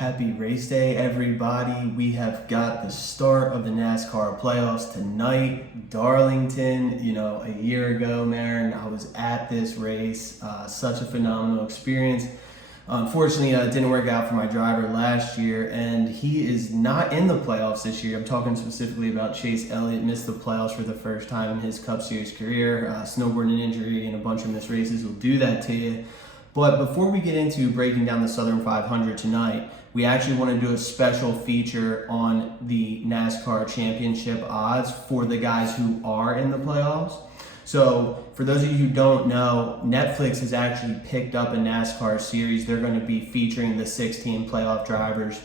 Happy race day, everybody. We have got the start of the NASCAR playoffs tonight. Darlington, a year ago, Marin, I was at this race. Such a phenomenal experience. Unfortunately, it didn't work out for my driver last year, and he is not in the playoffs this year. I'm talking specifically about Chase Elliott. Missed the playoffs for the first time in his Cup Series career. Snowboarding injury and a bunch of missed races will do that to you. But before we get into breaking down the Southern 500 tonight, we actually want to do a special feature on the NASCAR championship odds for the guys who are in the playoffs. So for those of you who don't know, Netflix has actually picked up a NASCAR series. They're going to be featuring the 16 playoff drivers.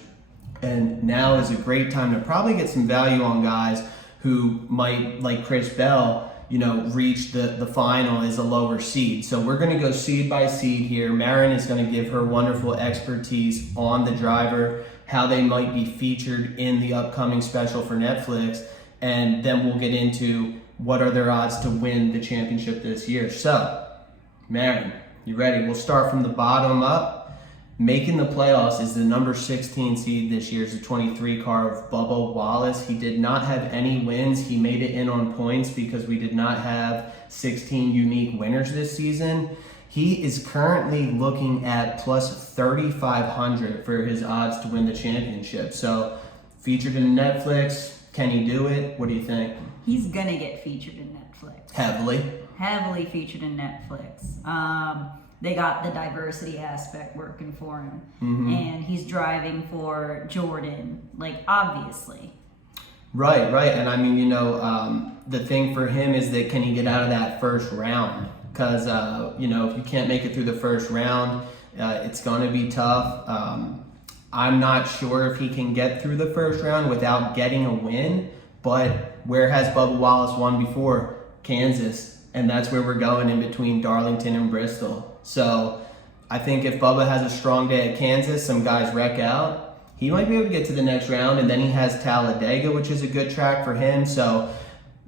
And now is a great time to probably get some value on guys who might, like Chris Bell, reach the final as a lower seed. So we're going to go seed by seed here. Marin is going to give her wonderful expertise on the driver, how they might be featured in the upcoming special for Netflix, and then we'll get into what are their odds to win the championship this year. So, Marin, you ready? We'll start from the bottom up. Making the playoffs is the number 16 seed this year. Is the 23 car of Bubba Wallace. He did not have any wins. He made it in on points because we did not have 16 unique winners this season. He is currently looking at plus 3,500 for his odds to win the championship. So, featured in Netflix. Can he do it? What do you think? He's gonna get featured in Netflix. Heavily featured in Netflix. They got the diversity aspect working for him. Mm-hmm. And he's driving for Jordan, obviously. Right. And I mean, the thing for him is that can he get out of that first round? Because, if you can't make it through the first round, it's going to be tough. I'm not sure if he can get through the first round without getting a win, but where has Bubba Wallace won before? Kansas. And that's where we're going, in between Darlington and Bristol. So I think if Bubba has a strong day at Kansas, some guys wreck out, he might be able to get to the next round. And then he has Talladega, which is a good track for him. So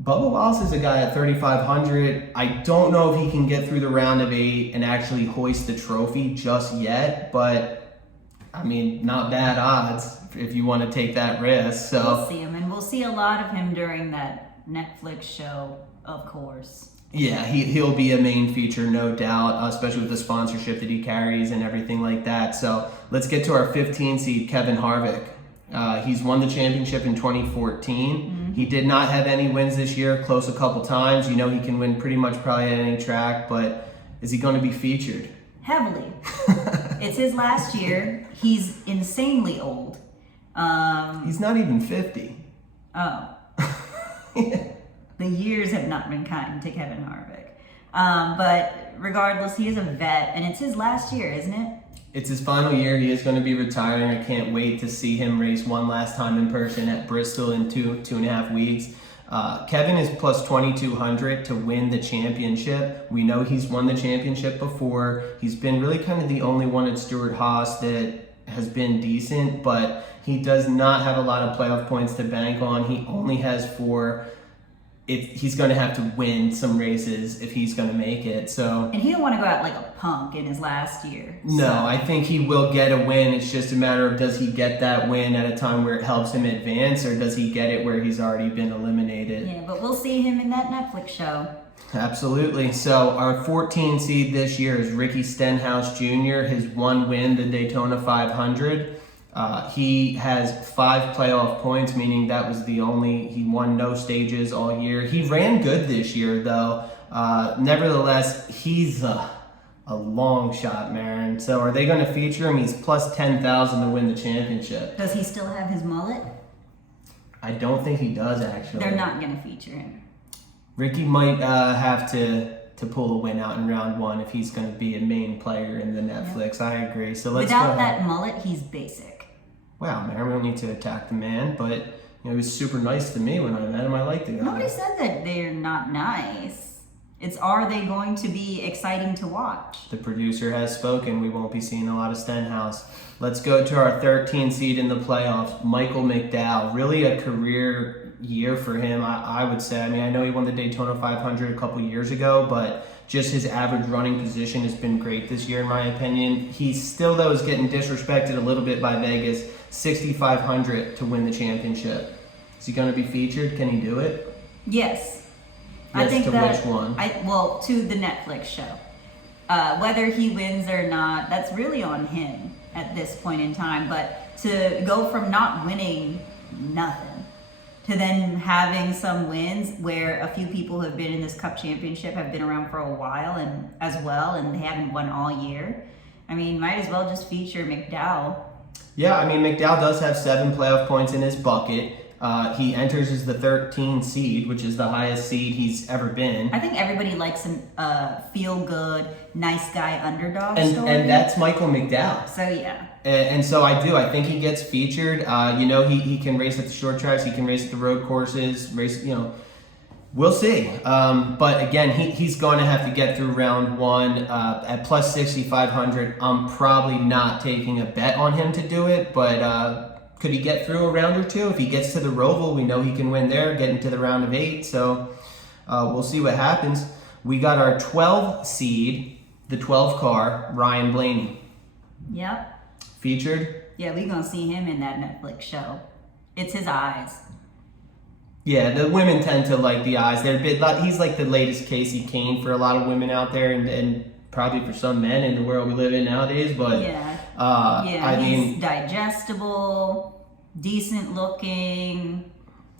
Bubba Wallace is a guy at 3,500. I don't know if he can get through the round of 8 and actually hoist the trophy just yet, but I mean, not bad odds if you want to take that risk. So we'll see him, and we'll see a lot of him during that Netflix show, of course. Yeah, he'll be a main feature, no doubt, especially with the sponsorship that he carries and everything like that. So let's get to our 15 seed, Kevin Harvick. He's won the championship in 2014. Mm-hmm. He did not have any wins this year, close a couple times. He can win pretty much probably at any track, but is he going to be featured? Heavily. It's his last year. He's insanely old. He's not even 50. Oh. Yeah. The years have not been kind to Kevin Harvick. But regardless, he is a vet, and it's his last year, isn't it? It's his final year. He is going to be retiring. I can't wait to see him race one last time in person at Bristol in two and a half weeks. Kevin is plus 2,200 to win the championship. We know he's won the championship before. He's been really kind of the only one at Stewart-Haas that has been decent, but he does not have a lot of playoff points to bank on. He only has 4. He's going to have to win some races if he's going to make it. So, and he don't want to go out like a punk in his last year. No, I think he will get a win. It's just a matter of, does he get that win at a time where it helps him advance, or does he get it where he's already been eliminated? Yeah, but we'll see him in that Netflix show. Absolutely. So our 14 seed this year is Ricky Stenhouse Jr. His one win, the Daytona 500. He has 5 playoff points, meaning that was he won no stages all year. He ran good this year, though. Nevertheless, he's a long shot, Marin. So are they going to feature him? He's plus 10,000 to win the championship. Does he still have his mullet? I don't think he does, actually. They're not going to feature him. Ricky might have to pull a win out in round 1 if he's going to be a main player in the Netflix. Yeah. I agree. So let's Without that mullet, he's basic. Wow, man, we don't need to attack the man, but he was super nice to me when I met him. I like the guy. Nobody said that they're not nice. It's, are they going to be exciting to watch? The producer has spoken. We won't be seeing a lot of Stenhouse. Let's go to our 13 seed in the playoffs, Michael McDowell. Really a career year for him, I would say. I mean, I know he won the Daytona 500 a couple years ago, but just his average running position has been great this year, in my opinion. He still, though, is getting disrespected a little bit by Vegas. 6,500 to win the championship. Is he going to be featured? Can he do it? Yes. Yes, I think to that, which one? To the Netflix show. Whether he wins or not, that's really on him at this point in time. But to go from not winning nothing to then having some wins where a few people who have been in this Cup championship have been around for a while and they haven't won all year. I mean, might as well just feature McDowell. Yeah, I mean, McDowell does have 7 playoff points in his bucket. He enters as the 13 seed, which is the highest seed he's ever been. I think everybody likes a feel-good, nice guy underdog story. And that's Michael McDowell. So, yeah. And so I do. I think he gets featured. He can race at the short tracks. He can race at the road courses. We'll see. But again, he's going to have to get through round 1 at plus 6,500. I'm probably not taking a bet on him to do it, but could he get through a round or two? If he gets to the Roval, we know he can win there, get into the round of 8. So we'll see what happens. We got our 12 seed, the 12 car, Ryan Blaney. Yep. Featured? Yeah, we're going to see him in that Netflix show. It's his eyes. Yeah, the women tend to like the eyes. He's like the latest Casey Kane for a lot of women out there, and probably for some men in the world we live in nowadays. But he's digestible, decent looking,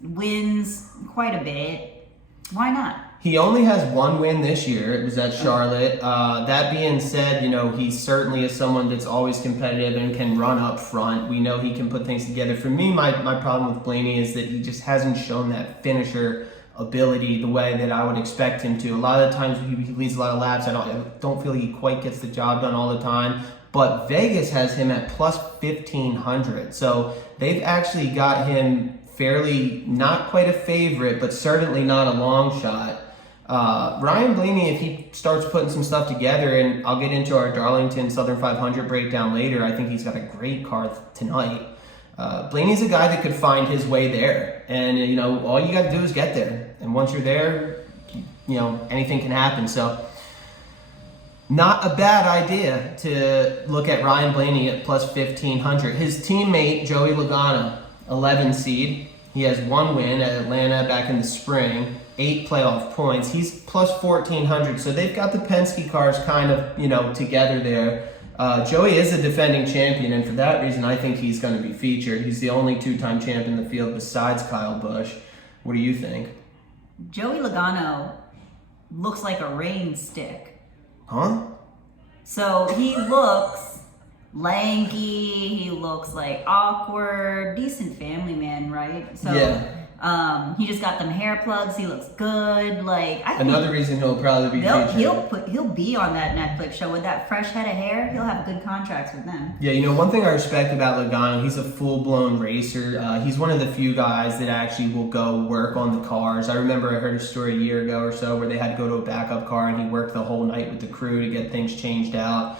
wins quite a bit. Why not? He only has 1 win this year. It was at Charlotte. That being said, he certainly is someone that's always competitive and can run up front. We know he can put things together. For me, my problem with Blaney is that he just hasn't shown that finisher ability the way that I would expect him to. A lot of the times he leads a lot of laps. I don't feel he quite gets the job done all the time. But Vegas has him at plus 1,500. So they've actually got him fairly, not quite a favorite, but certainly not a long shot. Ryan Blaney, if he starts putting some stuff together, and I'll get into our Darlington Southern 500 breakdown later, I think he's got a great car tonight. Blaney's a guy that could find his way there, and all you got to do is get there. And once you're there, anything can happen. So, not a bad idea to look at Ryan Blaney at plus 1,500. His teammate Joey Logano, 11 seed. He has 1 win at Atlanta back in the spring. 8 playoff points. He's plus 1,400. So they've got the Penske cars kind of, together there. Joey is a defending champion, and for that reason, I think he's going to be featured. He's the only 2-time champ in the field besides Kyle Busch. What do you think? Joey Logano looks like a rain stick. Huh? So he looks lanky. He looks like awkward. Decent family man, right? So, yeah. He just got them hair plugs. He looks good. Another reason he'll probably be featured. He'll be on that Netflix show with that fresh head of hair. He'll have good contracts with them. Yeah, one thing I respect about Logano, he's a full-blown racer. He's one of the few guys that actually will go work on the cars. I remember I heard a story a year ago or so where they had to go to a backup car and he worked the whole night with the crew to get things changed out.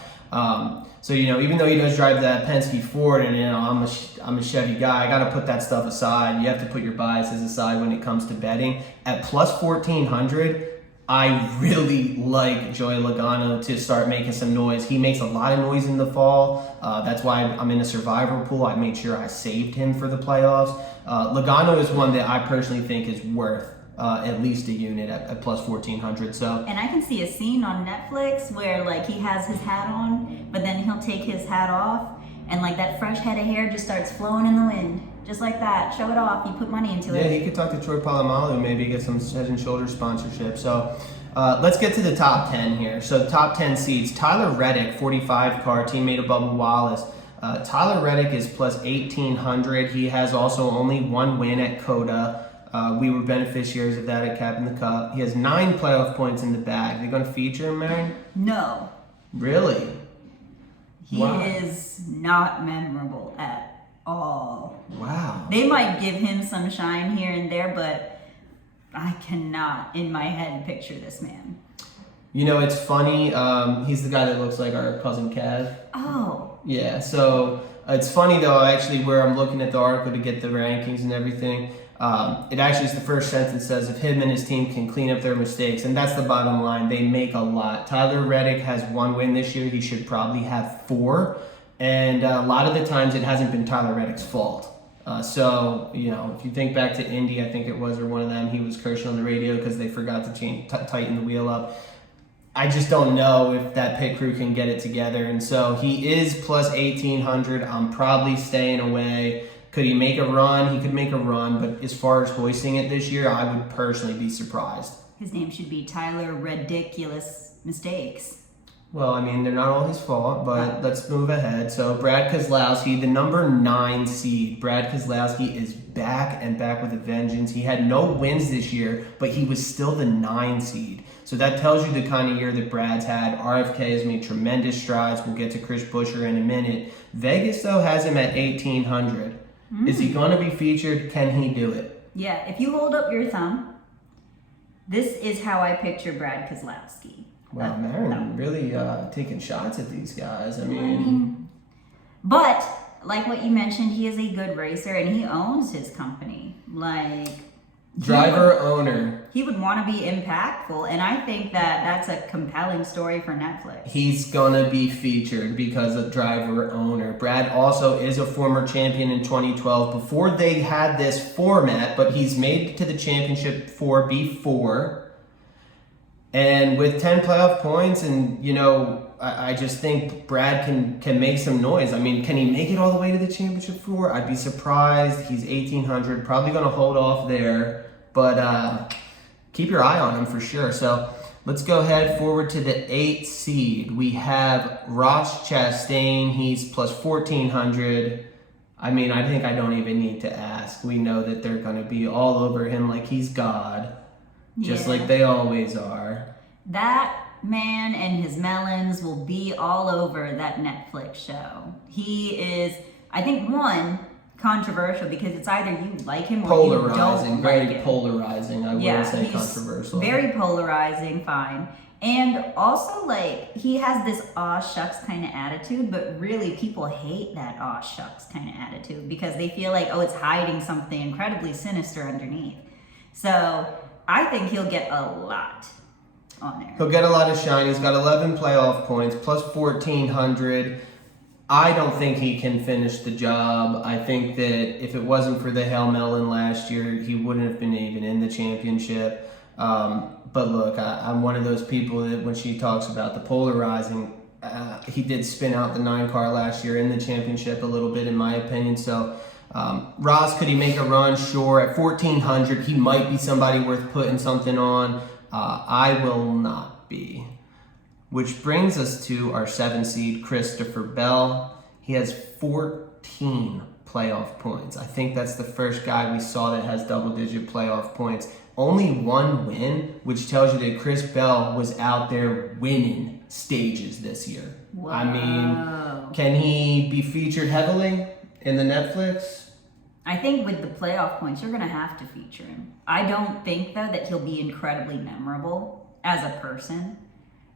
So, even though he does drive that Penske Ford and, I'm a Chevy guy, I got to put that stuff aside. You have to put your biases aside when it comes to betting. At plus 1,400, I really like Joey Logano to start making some noise. He makes a lot of noise in the fall. That's why I'm in a survivor pool. I made sure I saved him for the playoffs. Logano is one that I personally think is worth at least a unit at plus 1,400. So, and I can see a scene on Netflix where he has his hat on, but then he'll take his hat off, and that fresh head of hair just starts flowing in the wind, just like that. Show it off. You put money into it. Yeah, he could talk to Troy Polamalu, maybe get some Head and Shoulders sponsorship. So, let's get to the top 10 here. So, top 10 seeds. Tyler Reddick, 45 car, teammate of Bubba Wallace. Tyler Reddick is plus 1,800. He has also only 1 win at COTA. We were beneficiaries of that at Cap in the Cup. He has 9 playoff points in the bag. They're going to feature him, Mary? No. Really? He is not memorable at all. Wow. They might give him some shine here and there, but I cannot, in my head, picture this man. It's funny. He's the guy that looks like our cousin Kev. Oh. Yeah, so it's funny, though, actually, where I'm looking at the article to get the rankings and everything. It actually is the first sentence says, if him and his team can clean up their mistakes, and that's the bottom line. They make a lot. Tyler Reddick has 1 win this year. He should probably have 4. And a lot of the times it hasn't been Tyler Reddick's fault. So, if you think back to Indy, I think it was, or one of them, he was cursing on the radio because they forgot to tighten the wheel up. I just don't know if that pit crew can get it together. And so he is plus 1,800. I'm probably staying away. Could he make a run? He could make a run. But as far as hoisting it this year, I would personally be surprised. His name should be Tyler Ridiculous Mistakes. Well, I mean, they're not all his fault, but let's move ahead. So Brad Keselowski, the number 9 seed. Brad Keselowski is back and back with a vengeance. He had no wins this year, but he was still the 9 seed. So that tells you the kind of year that Brad's had. RFK has made tremendous strides. We'll get to Chris Buescher in a minute. Vegas, though, has him at 1,800. Is he going to be featured? Can he do it? Yeah, if you hold up your thumb, this is how I picture Brad Keselowski. Wow, Marin really taking shots at these guys. I mean, but like what you mentioned, he is a good racer and he owns his company. Owner. He would want to be impactful, and I think that that's a compelling story for Netflix. He's going to be featured because of driver owner. Brad also is a former champion in 2012 before they had this format, but he's made it to the championship before. And with 10 playoff points, and I just think Brad can make some noise. I mean, can he make it all the way to the championship floor? I'd be surprised. He's 1,800, probably going to hold off there, but keep your eye on him for sure. So let's go ahead forward to the 8th seed. We have Ross Chastain. He's plus 1,400. I mean, I think I don't even need to ask. We know that they're going to be all over him like he's God. Just like they always are. That man and his melons will be all over that Netflix show. He is, I think, controversial because it's either you like him or you don't like him. Very polarizing, I wouldn't say controversial. Very polarizing, fine. And also, he has this aw shucks kind of attitude, but really people hate that aw shucks kind of attitude because they feel like, it's hiding something incredibly sinister underneath. So I think he'll get a lot on there. He'll get a lot of shine. He's got 11 playoff points, plus 1,400. I don't think he can finish the job. I think that if it wasn't for the Hail Melon last year, he wouldn't have been even in the championship. But look, I'm one of those people that when she talks about the polarizing, he did spin out the 9 car last year in the championship a little bit, in my opinion. So Ross, could he make a run? Sure. At 1,400, he might be somebody worth putting something on. I will not be. Which brings us to our 7 seed, Christopher Bell. He has 14 playoff points. I think that's the first guy we saw that has double-digit playoff points. Only 1 win, which tells you that Chris Bell was out there winning stages this year. Wow. I mean, can he be featured heavily in the Netflix? I think with the playoff points, you're going to have to feature him. I don't think, though, that he'll be incredibly memorable as a person.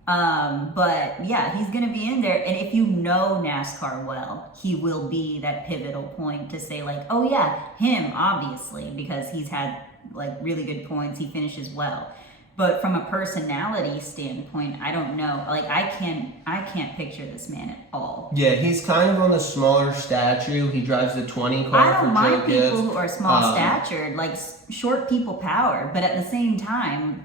But yeah, he's going to be in there. And if you know NASCAR well, he will be that pivotal point to say oh yeah, him, obviously, because he's had really good points. He finishes well. But from a personality standpoint, I don't know. I can't picture this man at all. Yeah, he's kind of on the smaller stature. He drives the 20 car I don't for mind Joe people Gibbs. who are small statured, short people power. But at the same time,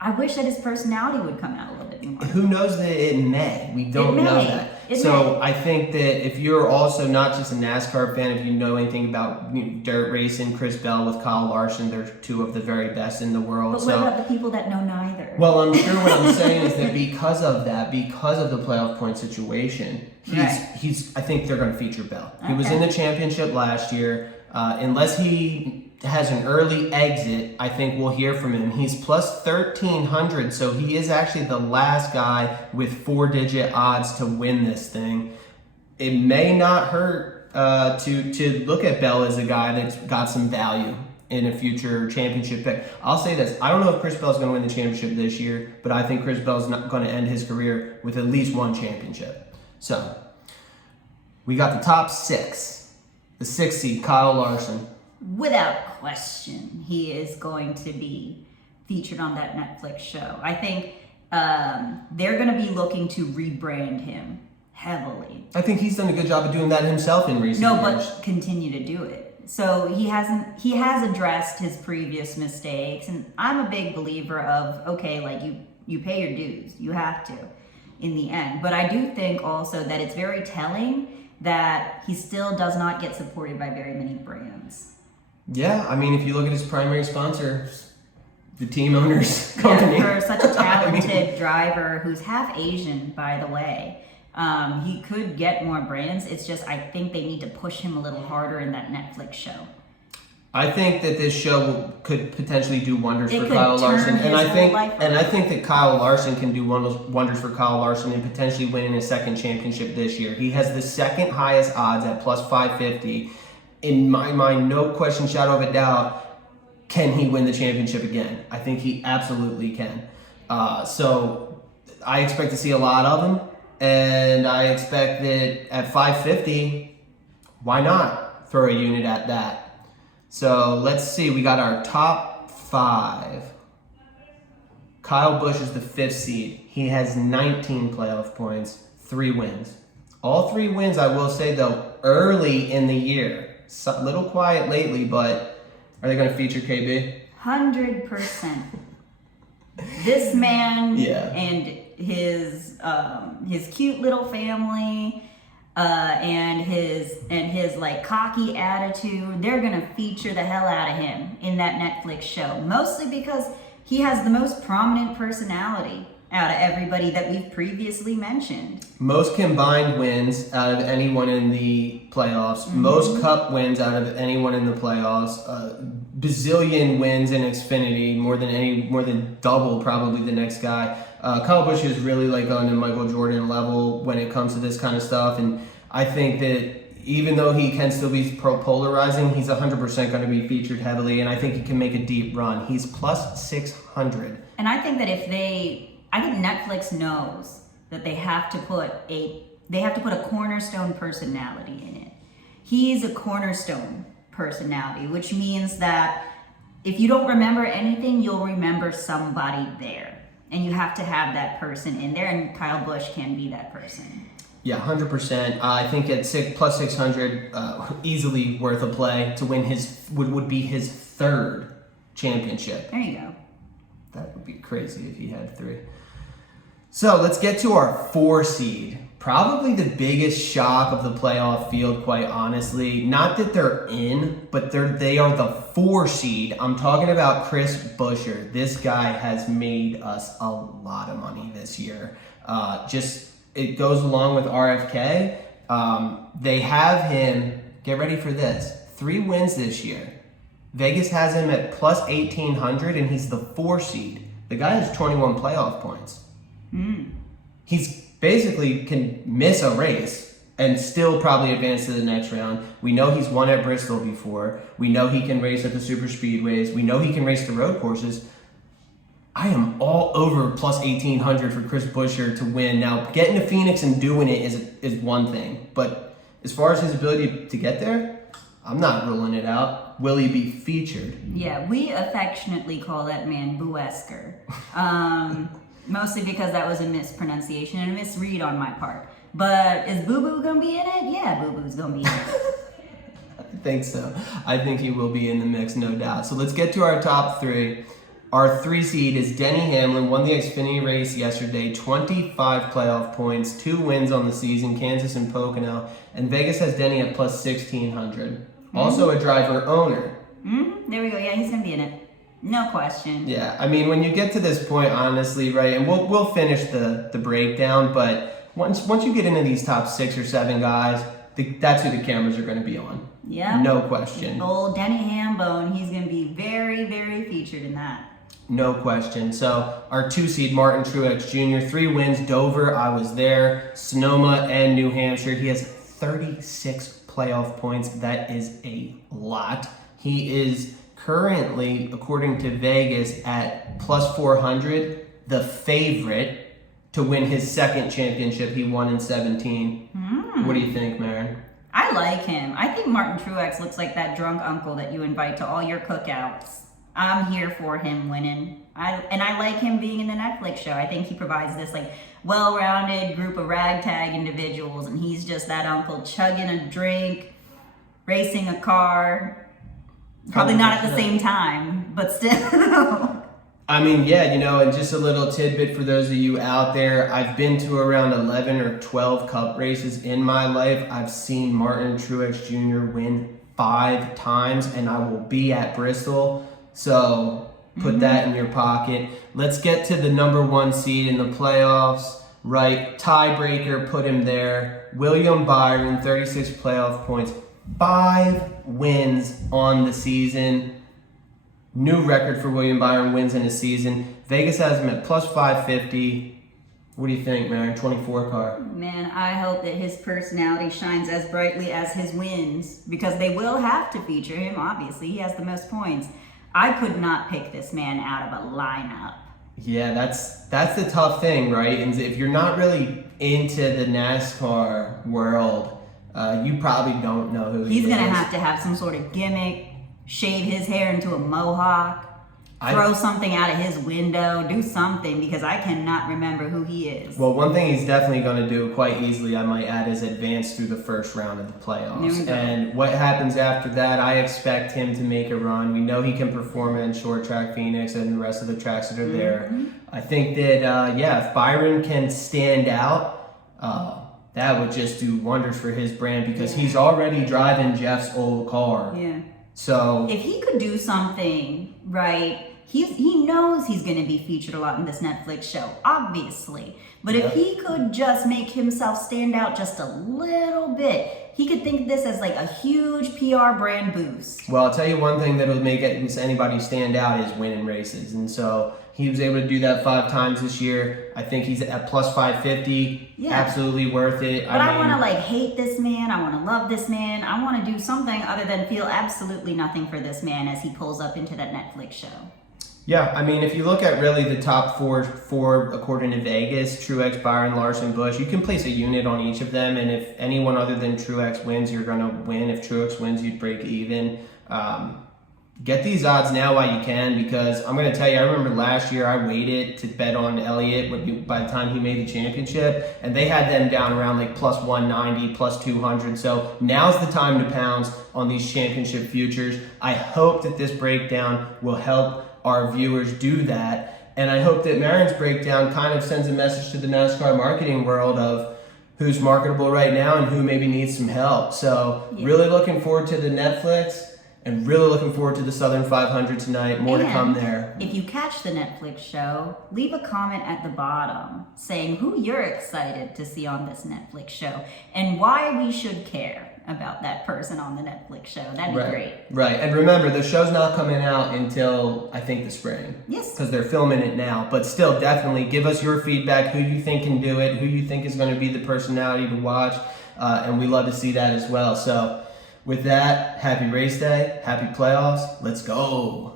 I wish that his personality would come out a little bit more. Who knows that it may? We don't know that. I think that if you're also not just a NASCAR fan, if you know anything about dirt racing, Chris Bell with Kyle Larson, they're 2 of the very best in the world. But what about the people that know neither? Well, I'm sure what I'm saying is that because of the playoff point situation, I think they're going to feature Bell. Okay. He was in the championship last year. Unless he has an early exit, I think we'll hear from him. He's plus 1,300, so he is actually the last guy with 4-digit odds to win this thing. It may not hurt to look at Bell as a guy that's got some value in a future championship pick. I'll say this. I don't know if Chris Bell's going to win the championship this year, but I think Chris Bell's not going to end his career with at least 1 championship. So we got the top 6. The 6th seed, Kyle Larson. without question, he is going to be featured on that Netflix show. I think they're going to be looking to rebrand him heavily. I think he's done a good job of doing that himself in recent years. No, but continue to do it. So he has addressed his previous mistakes, and I'm a big believer of, okay, like you pay your dues. You have to in the end. But I do think also that it's very telling that he still does not get supported by very many brands. Yeah, I mean, if you look at his primary sponsor, the team owner's company. Yeah, for such a talented driver who's half Asian, by the way, he could get more brands. It's just, I think they need to push him a little harder in that Netflix show. I think that this show could potentially do wonders for Kyle Larson, and I think that Kyle Larson can do wonders for Kyle Larson and potentially winning a second championship this year. He has the second highest odds at plus 550. In my mind, no question, shadow of a doubt, can he win the championship again? I think he absolutely can. So I expect to see a lot of him, and I expect that at 550, why not throw a unit at that? So let's see, we got our top 5. Kyle Busch is the 5th seed. He has 19 playoff points, 3 wins. All 3 wins, I will say though, early in the year. A little quiet lately, but are they going to feature KB? 100%. This man and his cute little family and his like cocky attitude, they're gonna feature the hell out of him in that Netflix show. Mostly because he has the most prominent personality out of everybody that we've previously mentioned. Most combined wins out of anyone in the playoffs. Mm-hmm. Most cup wins out of anyone in the playoffs. Bazillion wins in Xfinity, more than double probably the next guy. Kyle Busch is really like on a Michael Jordan level when it comes to this kind of stuff, and I think that even though he can still be polarizing, he's 100% going to be featured heavily, and I think he can make a deep run. He's plus 600. And I think that I think Netflix knows that they have to put a cornerstone personality in it. He's a cornerstone personality, which means that if you don't remember anything, you'll remember somebody there. And you have to have that person in there, and Kyle Busch can be that person. Yeah, 100%. I think at plus 600, easily worth a play to win would be his 3rd championship. There you go. That would be crazy if he had 3. So let's get to our 4 seed. Probably the biggest shock of the playoff field, quite honestly. Not that they're in, but they are the 4 seed. I'm talking about Chris Buescher. This guy has made us a lot of money this year. It goes along with RFK. They have him, get ready for this, 3 wins this year. Vegas has him at plus 1,800, and he's the 4 seed. The guy has 21 playoff points. He's basically can miss a race and still probably advance to the next round. We know he's won at Bristol before. We know he can race at the super speedways. We know he can race the road courses. I am all over plus 1,800 for Chris Buescher to win. Now, getting to Phoenix and doing it is one thing, but as far as his ability to get there, I'm not ruling it out. Will he be featured? Yeah, we affectionately call that man Buescher. Mostly because that was a mispronunciation and a misread on my part. But is Boo Boo gonna be in it? Yeah, Boo Boo's gonna be in it. I think so. I think he will be in the mix, no doubt. So let's get to our top 3. Our 3 seed is Denny Hamlin, won the Xfinity race yesterday, 25 playoff points, 2 wins on the season, Kansas and Pocono. And Vegas has Denny at plus 1,600. Also a driver owner. There we go. Yeah, he's gonna be in it. No question. Yeah, I mean, when you get to this point, honestly, right, and we'll finish the breakdown, but once you get into these top 6 or 7 guys, that's who the cameras are going to be on. Yeah. No question. Old Denny Hambone, he's going to be very, very featured in that. No question. So our 2 seed, Martin Truex Jr., 3 wins, Dover, I was there, Sonoma, and New Hampshire. He has 36 playoff points. That is a lot. He is currently, according to Vegas, at plus 400, the favorite to win his 2nd championship he won in 17. What do you think, Maren? I like him. I think Martin Truex looks like that drunk uncle that you invite to all your cookouts. I'm here for him winning. I like him being in the Netflix show. I think he provides this like well-rounded group of ragtag individuals, and he's just that uncle chugging a drink, racing a car. Probably not at the same time, but still. I mean, yeah, and just a little tidbit for those of you out there. I've been to around 11 or 12 Cup races in my life. I've seen Martin Truex Jr. win 5 times, and I will be at Bristol. So put that in your pocket. Let's get to the number 1 seed in the playoffs, right? Tiebreaker, put him there. William Byron, 36 playoff points, 5 wins on the season. New record for William Byron, wins in a season. Vegas has him at plus 550. What do you think, Maren? 24 car. Man, I hope that his personality shines as brightly as his wins, because they will have to feature him, obviously. He has the most points. I could not pick this man out of a lineup. Yeah, that's the tough thing, right? And if you're not really into the NASCAR world, you probably don't know who he is. He's going to have some sort of gimmick, shave his hair into a mohawk, throw something out of his window, do something, because I cannot remember who he is. Well, one thing he's definitely going to do quite easily, I might add, is advance through the first round of the playoffs. And what happens after that, I expect him to make a run. We know he can perform in short track Phoenix and the rest of the tracks that are there. I think that, if Byron can stand out, that would just do wonders for his brand, because he's already driving Jeff's old car. Yeah. So if he could do something right, he knows he's going to be featured a lot in this Netflix show, obviously. But if he could just make himself stand out just a little bit, he could think of this as like a huge PR brand boost. Well, I'll tell you one thing that'll make anybody stand out is winning races. And so he was able to do that 5 times this year. I think he's at plus 550. Yeah. Absolutely worth it. But I want to hate this man. I want to love this man. I want to do something other than feel absolutely nothing for this man as he pulls up into that Netflix show. Yeah, I mean, if you look at really the top four according to Vegas, Truex, Byron, Larson, Busch, you can place a unit on each of them, and if anyone other than Truex wins, you're going to win. If Truex wins, you'd break even. Get these odds now while you can, because I'm going to tell you, I remember last year I waited to bet on Elliott by the time he made the championship, and they had them down around like plus 190, plus 200. So now's the time to pounce on these championship futures. I hope that this breakdown will help our viewers do that, and I hope that Maren's breakdown kind of sends a message to the NASCAR marketing world of who's marketable right now and who maybe needs some help. So really looking forward to the Netflix, and really looking forward to the Southern 500 tonight. More to come there. If you catch the Netflix show, leave a comment at the bottom saying who you're excited to see on this Netflix show and why we should care about that person on the Netflix show. That'd be great. Right. And remember, the show's not coming out until, I think, the spring. Yes. Because they're filming it now. But still, definitely give us your feedback, who you think can do it, who you think is going to be the personality to watch. And we love to see that as well. So with that, happy race day, happy playoffs. Let's go.